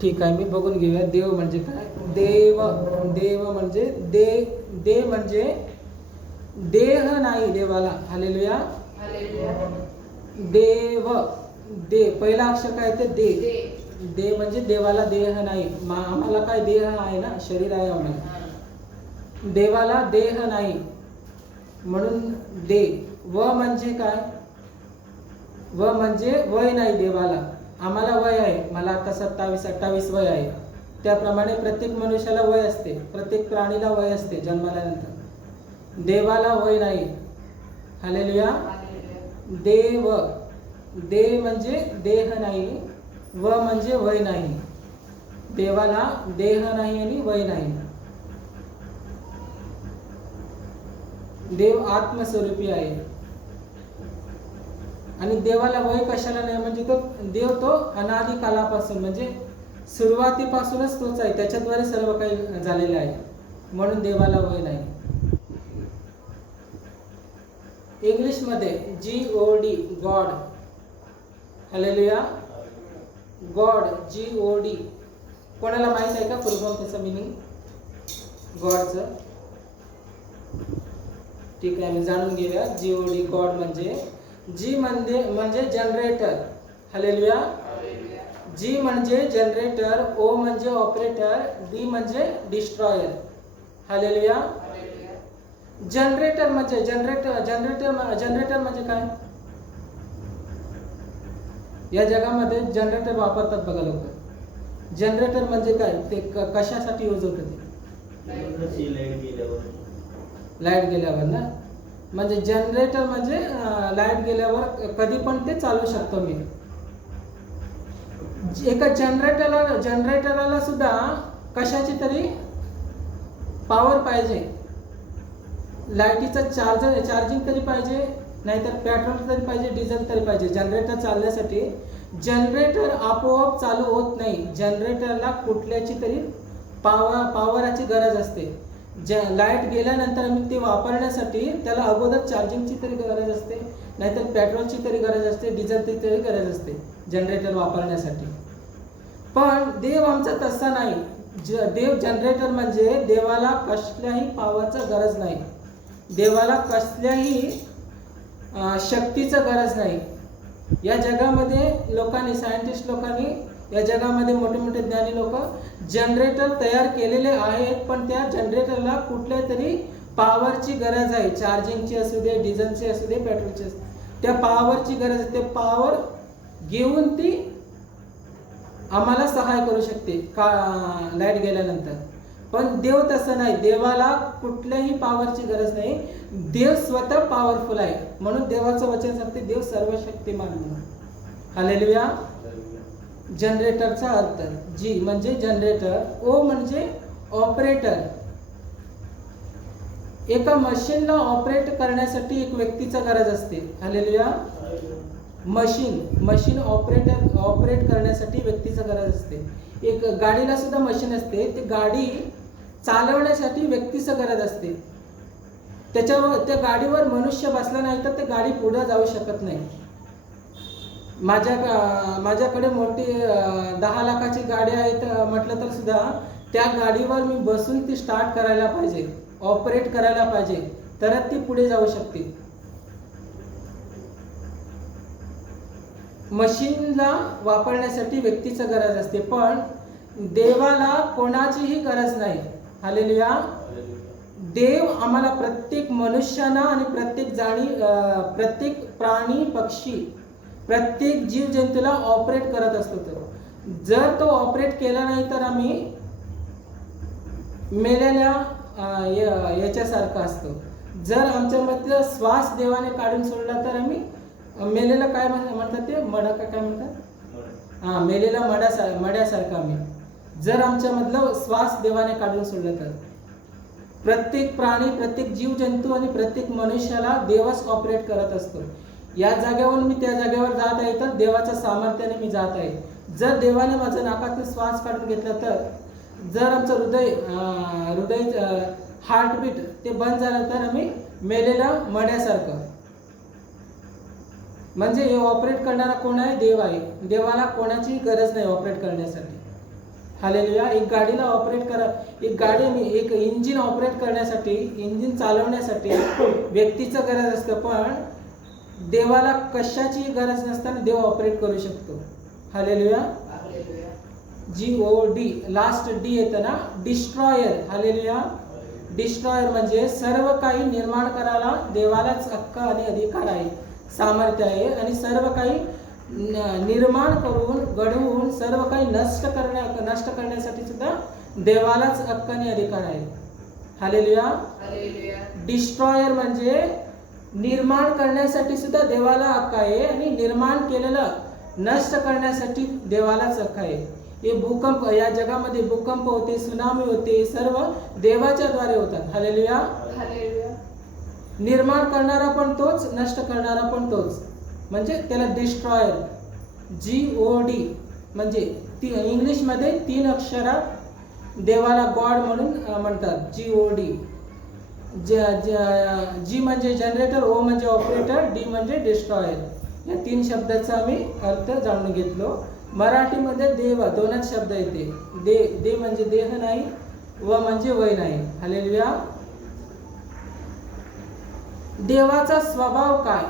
ठीक आहे, मी बघून घेऊया. देव म्हणजे काय? देव, देव म्हणजे दे म्हणजे देह नाही देवाला. हालेलुया. देव, दे पहिला अक्षर काय ते दे. दे म्हणजे देवाला देह नाही. आम्हाला काय देह आहे ना, शरीर आहे आम्हाला. देवाला देह नाही म्हणून दे. व म्हणजे काय? व म्हणजे वय नाही देवाला. आम्हाला वय आहे. मला आता 27-28 वय आहे. त्याप्रमाणे प्रत्येक मनुष्याला वय असते, प्रत्येक प्राणीला वय असते जन्माल्यानंतर. देवाला वय नाही. हालेलुया. देव, दे म्हणजे देह नाही, व म्हणजे वय नाही. देवाला देह नाही आणि वय नाही. देव आत्मस्वरूपी आहे. आणि देवाला वय कशाला नाही म्हणजे देव तो अनादी कालापासून म्हणजे सुरुवातीपासूनच तोच आहे. त्याच्याद्वारे सर्व काही झालेले आहे, म्हणून देवाला वय नाही. इंग्लिशमध्ये GOD, God. Hallelujah. God, GOD. कोणाला माहित आहे का फुल फॉर्म, त्याचं मिनिंग गॉडचं? ठीक आहे, मी जाणून घेऊया. GOD, गॉड म्हणजे जी म्हणजे जनरेटर. हालेलुया. जी म्हणजे जनरेटर, ओ म्हणजे ऑपरेटर, डी म्हणजे डिस्ट्रॉयर. हालेलुया. जनरेटर म्हणजे जनरेटर म्हणजे काय? या जगामध्ये जनरेटर वापरतात बघा लोक. जनरेटर म्हणजे काय? ते कशासाठी यूज होतं? ते लाईट गेल्यावर ना. म्हणजे जनरेटर म्हणजे लाईट गेल्यावर कधी पण ते चालू शकतो मी. एका जनरेटरला सुद्धा कशाची तरी पॉवर पाहिजे. लाईटीचं चार्जिंग तरी पाहिजे, नाहीतर पेट्रोल तरी पाहिजे, डिझेल तरी पाहिजे. जनरेटर चालण्यासाठी जनरेटर आपोआप चालू होत नाही. जनरेटरला कुठल्याची तरी पॉवराची गरज असते. लाईट गेल्यानंतर आम्ही ते वापरण्यासाठी त्याला अगोदर चार्जिंगची तरी गरज असते, नाहीतर पेट्रोलची तरी गरज असते, डिझेलची तरी गरज असते जनरेटर वापरण्यासाठी. पण देव आमचा तसा नाही. देव जनरेटर म्हणजे देवाला कसल्याही पॉवरचं गरज नाही. देवाला कसल्याही शक्तीचं गरज नाही. या जगामध्ये लोकांनी, सायंटिस्ट लोकांनी, या जगामध्ये मोठे मोठे ज्ञानी लोक जनरेटर तयार केलेले आहेत, पण त्या जनरेटरला कुठल्या तरी पॉवरची गरज आहे. चार्जिंगची असू दे, डिझेलची असू दे, पेट्रोलची असू दे, त्या पॉवरची गरज आहे. ते पॉवर घेऊन ती आम्हाला सहाय करू शकते का लाईट गेल्यानंतर. पण देव तसं नाही. देवाला कुठल्याही पॉवरची गरज नाही. देव स्वतः पॉवरफुल आहे. म्हणून देवाचं वचन सांगते देव सर्वशक्तिमान म्हणून. हालेलुया. जनरेटरचा अर्थ, जी म्हणजे जनरेटर, ओ म्हणजे ऑपरेटर. एका मशीनला ऑपरेट करण्यासाठी एक व्यक्तीचा गरज असते. हालेलुया. मशीन ऑपरेट करण्यासाठी व्यक्तीचा गरज असते. एक गाडीला सुद्धा मशीन असते. ती गाडी चालवण्यासाठी व्यक्तीचा गरज असते. त्या गाडीवर मनुष्य बसला नाही तर ती गाडी पुढे जाऊ शकत नाही. माझ्याकडे मोठी 10 लाखाची गाडी आहे म्हटलं तर सुद्धा त्या गाडीवर मी बसून ती स्टार्ट करायला पाहिजे, ऑपरेट करायला पाहिजे, तरच ती पुढे जाऊ शकते. मशीनला वापरण्यासाठी व्यक्तीची गरज असते, पण देवाला कोणाचीही गरज नाही. हालेलुया. देव आम्हाला प्रत्येक मनुष्याना आणि प्रत्येक प्राणी, पक्षी, प्रत्येक जीवजंतूला ऑपरेट करत असतो. जर तो ऑपरेट केला नाही तर आम्ही मेलेल्या याच्यासारखं असतो. जर आमच्यामधलं श्वास देवाने काढून सोडला तर आम्ही मेलेला काय म्हणतात ते मडा काय म्हणतात, मेलेला मड्यासारखं आम्ही. जर आमच्यामधलं श्वास देवाने काढून सोडलं तर प्रत्येक प्राणी, प्रत्येक जीवजंतू आणि प्रत्येक मनुष्याला देवच ऑपरेट करत असतो. या जागेवरून मी त्या जागेवर जात आहे तर देवाच्या सामर्थ्याने मी जात आहे. जर देवाने माझं नाकातून श्वास काढून घेतला तर, जर आमचं हृदय हार्टबीट ते बंद झालं तर आम्ही मेलेल्या मड्यासारखं. म्हणजे हे ऑपरेट करणारा कोण आहे? देव आहे. देवाला कोणाची गरज नाही ऑपरेट करण्यासाठी. हालेलुया. एक गाडीला ऑपरेट करा, एक इंजिन ऑपरेट करण्यासाठी, इंजिन चालवण्यासाठी व्यक्तीचं गरज असतं, पण देवाला कशाची गरज नसताना देव ऑपरेट करू शकतो. हालेलुया. GOD लास्ट डी येतं ना, डिस्ट्रॉयर. हालेलुया. डिस्ट्रॉयर म्हणजे सर्व काही निर्माण करायला देवालाच हक्क आणि अधिकार आहे, सामर्थ्य आहे, आणि सर्व काही निर्माण करून घडवून सर्व काही नष्ट करण्यासाठी सुद्धा देवालाच हक्क आणि अधिकार आहे. हालेलुया. डिस्ट्रॉयर म्हणजे निर्माण करण्यासाठी सुद्धा देवाला हक्क आहे, आणि निर्माण केलेलं नष्ट करण्यासाठी देवालाच हक्क आहे. हे भूकंप, या जगामध्ये भूकंप होते, सुनामी होते, सर्व देवाच्या द्वारे होतात. हालेलुया. निर्माण करणारा पण तोच, नष्ट करणारा पण तोच, म्हणजे त्याला डिस्ट्रॉयर. GOD म्हणजे इंग्लिशमध्ये 3 अक्षरात देवाला गॉड म्हणून म्हणतात. GOD. G म्हणजे जनरेटर, O म्हणजे ऑपरेटर, D म्हणजे डिस्ट्रॉयर. या 3 शब्दाचा आम्ही अर्थ जाणून घेतलो. मराठीमध्ये देव 2च शब्द येते. दे म्हणजे देह नाही, व म्हणजे वय नाही. हालेलुया. देवाचा स्वभाव काय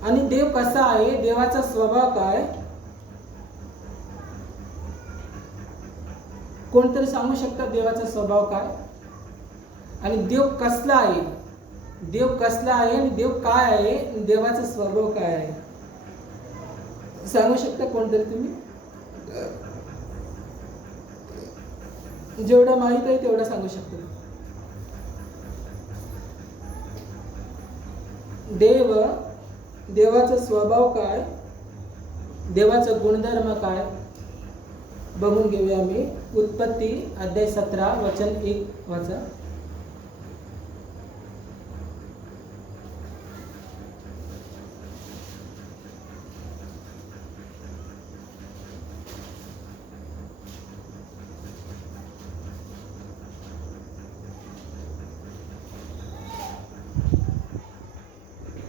आणि देव कसा आहे, देवाचा स्वभाव काय, कोणतरी सांगू शकतं देवाचा स्वभाव काय, आणि देव कसला आहे, देव कसला आहे आणि देव काय आहे, देवाचा स्वभाव काय आहे, सांगू शकता कोणतरी तुम्ही? जेवढं माहित आहे तेवढं सांगू शकतो. देवाचा स्वभाव काय, देवाचा गुणधर्म काय, बघून घेऊया आम्ही. उत्पत्ती अध्याय 17 वचन 1 वाचा.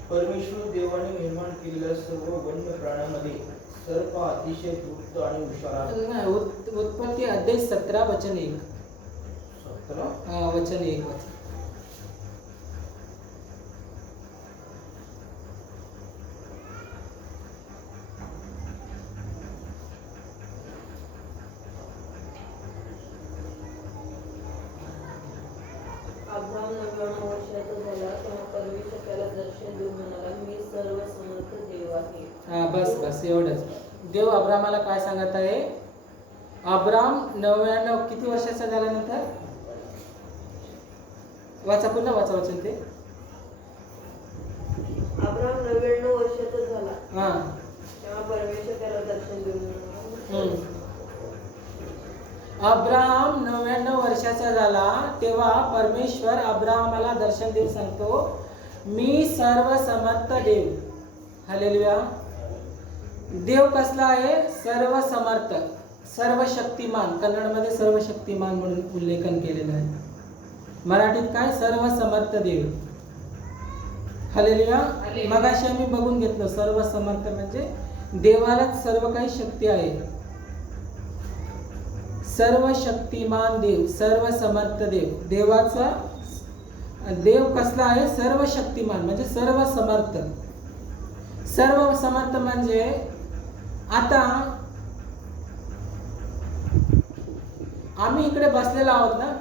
परमेश्वर देवाने निर्माण केलेल्या सर्व वन्य प्राण्यांमध्ये सर्प अतिशय धूर्त आणि हुशार आहे. उत्पत्ती अध्याय 17 वचन 1. 17 वचन 1 वाचा. अब्राम 99 वर्षाचा झाला तेव्हा परमेश्वर त्याला दर्शन देऊन म्हणाला, मी सर्वसमर्थ देव आहे. बस एवढंच. देव अब्रामाला काय सांगत आहे? अब्राम 99 किती वर्षाचा झाल्यानंतर, वाचा पुन्हा वाचा वचन ते. अब्राम 99 वर्षाचा झाला हा, तेव्हा परमेश्वर त्याला दर्शन देऊन म्हणाला. अब्राम 99 वर्षाचा झाला तेव्हा परमेश्वर अब्रामाला दर्शन देऊन सांगतो, मी सर्वसमर्थ देव. हालेलुया. देव कसला आहे? सर्वसमर्थ, सर्वशक्तिमान. कन्नडमध्ये सर्वशक्तिमान म्हणून उल्लेखन केलेलं आहे. मराठीत काय? सर्वसमर्थ देव. हालेलुया. मगाशी आम्ही बघून घेतलं, सर्वसमर्थ म्हणजे देवालाच सर्व काही शक्ती आहे. सर्वशक्तिमान देव, सर्वसमर्थ देव. देवाचा देव कसला आहे? सर्वशक्तिमान म्हणजे सर्वसमर्थ. सर्वसमर्थ म्हणजे आता आम्ही इकडे बसलेलो आहोत ना,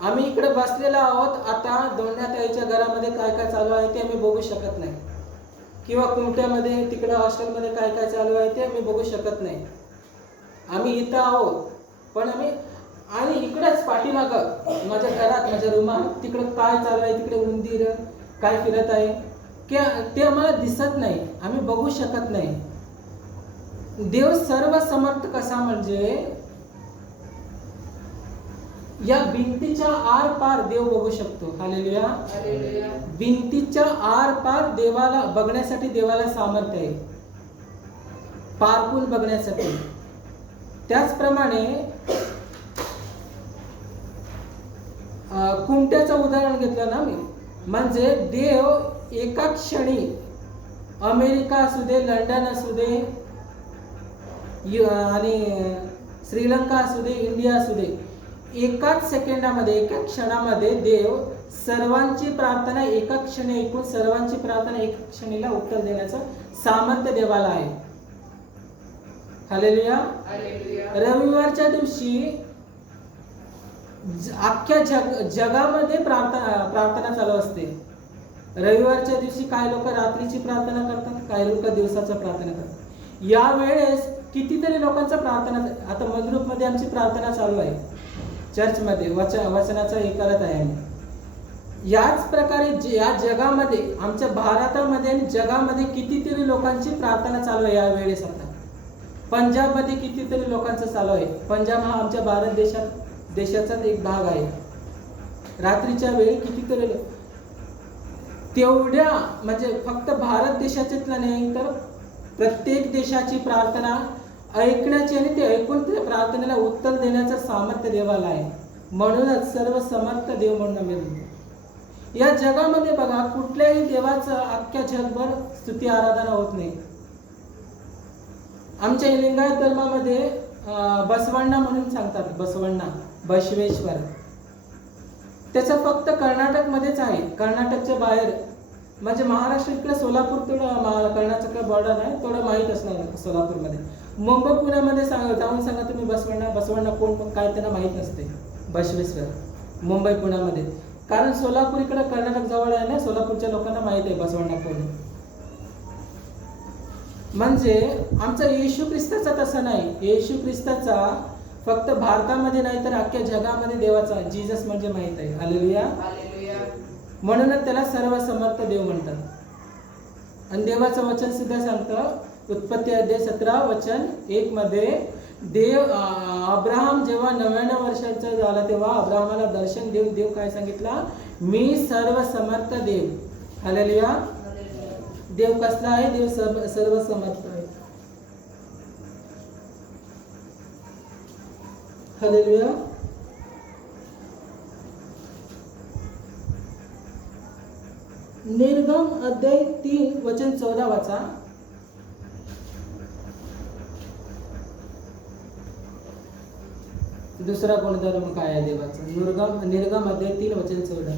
आम्ही इकडे बसलेलो आहोत. आता दोंड्याताईच्या घरामध्ये काय काय चालू आहे ते आम्ही बघू शकत नाही, किंवा कुमट्यामध्ये तिकडे हॉस्टेलमध्ये काय काय चालू आहे ते आम्ही बघू शकत नाही. आम्ही इथं आहोत, पण आम्ही आणि इकडेच पाठीमागं माझ्या घरात, माझ्या रूमात तिकडे काय चालू आहे, तिकडे उंदीर काय फिरत आहे ते आम्हाला दिसत नाही, आम्ही बघू शकत नाही. देव सर्वसमर्थ कसा म्हणजे या भिंतीच्या आर पार देव बघू शकतो. हालेलुया. भिंतीच्या आर पार देवाला बघण्यासाठी देवाला सामर्थ्य आहे, पारखून बघण्यासाठी. त्याचप्रमाणे कुमट्याचं उदाहरण घेतलं ना मी, म्हणजे देव एका क्षणी अमेरिका असू दे, लंडन असू दे, आणि श्रीलंका असू दे, इंडिया असू दे, एकाच सेकंडामध्ये, एका क्षणामध्ये देव सर्वांची प्रार्थना एका क्षणी ऐकून सर्वांची प्रार्थना एका क्षणीला उत्तर देण्याचं सामर्थ्य देवाला आहे. हालेलुया. रविवारच्या दिवशी अख्ख्या जगामध्ये प्रार्थना चालू असते. रविवारच्या दिवशी काही लोक रात्रीची प्रार्थना करतात, काही लोक दिवसाचा प्रार्थना करतात. यावेळेस कितीतरी लोकांचा प्रार्थना, आता मंद्रुपमध्ये आमची प्रार्थना चालू आहे, चर्चमध्ये वचनाचा हे करत आहे आम्ही. याच प्रकारे या जगामध्ये, आमच्या भारतामध्ये आणि जगामध्ये कितीतरी लोकांची प्रार्थना चालू आहे या वेळेस. आता पंजाबमध्ये कितीतरी लोकांचं चालू आहे. पंजाब हा आमच्या भारत देशाचाच एक भाग आहे. रात्रीच्या वेळी कितीतरी तेवढ्या, म्हणजे फक्त भारत देशाच्याच नाही तर प्रत्येक देशाची प्रार्थना ऐकण्याची आणि ते ऐकून त्या प्रार्थनेला उत्तर देण्याचं सामर्थ्य देवाला आहे. म्हणूनच सर्व समर्थ देव म्हणून आम्ही म्हणतो. या जगामध्ये बघा, कुठल्याही देवाचं अख्ख्या जगभर स्तुती आराधना होत नाही. आमच्या लिंगायत धर्मामध्ये बसवण्णा म्हणून सांगतात, बसवण्णा, बसवेश्वर. त्याचं फक्त कर्नाटकमध्येच आहे. कर्नाटकच्या बाहेर, म्हणजे महाराष्ट्र इकडे सोलापूर थोडं कर्नाटक बॉर्डर आहे, थोडं माहीत असणार सोलापूरमध्ये. मुंबई पुण्यामध्ये जाऊन सांगा तुम्ही बसवण्णा कोण, काय त्यांना माहीत नसते. बसवेश्वर मुंबई पुण्यामध्ये, कारण सोलापूर इकडे कर्नाटक जवळ आहे ना, सोलापूरच्या लोकांना माहीत आहे बसवण्णा कोण. म्हणजे आमचा येशू ख्रिस्ताचा तसा नाही. येशू ख्रिस्ताचा फक्त भारतामध्ये नाही तर अख्ख्या जगामध्ये देवाचा जीसस म्हणजे माहित आहे. हालेलुया. म्हणूनच त्याला सर्व समर्थ देव म्हणतात. आणि देवाचं वचन सुद्धा सांगतं, उत्पत्ती अध्याय 17 वचन 1 मध्ये, देव अब्राहम जेव्हा 99 वर्षाचा झाला तेव्हा अब्राहमाला दर्शन देऊन देव काय सांगितलं, मी सर्व समर्थ देव. हालेलुया. देव कसला आहे? देव सर्व समर्थ आहे. हालेलुया. निर्गम अध्याय 3 वचन 14 वाचा. दुसरा गुणधर्म काय आहे देवाचा? निर्गम अध्याय 3 वचन 14.